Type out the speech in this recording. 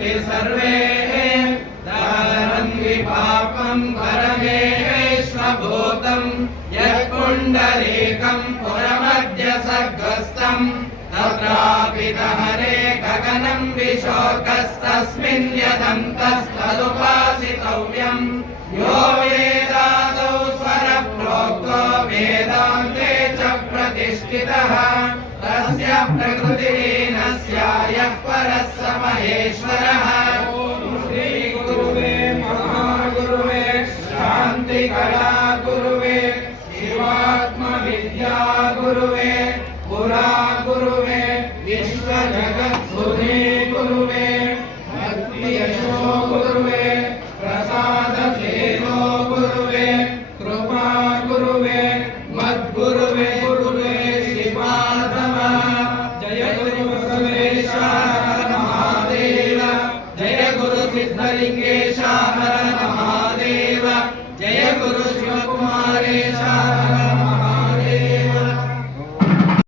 सन्ति सर्वे दारन्ति पापं परमेश्वभूतं यत्पुण्डरीकं पुरमद्य सर्गस्थम् तत्रापि दहरे गगनं विशोकस्तस्मिन् यदन्तस्तदुपासितव्यम् यो वेदादौ स्वरप्रोक्तो वेदान्ते च प्रतिष्ठितः तस्य प्रकृतिलीनस्य यः परः स महेश्वरः श्रीगुरुवे महागुरुवे शान्तिकला गुरुवे शिवात्मविद्या गुरुवे पुरा गुरुवे विश्वजगत्सुधे गुरुवे भक्तियशो गुरुवे प्रसादशेनो गुरुवे, कृपा गुरुवे, मद्गुरुवे बसवेश हर महादेव जय गुरु सिद्धलिंगेश हर महादेव जय गुरु शिवकुमारेश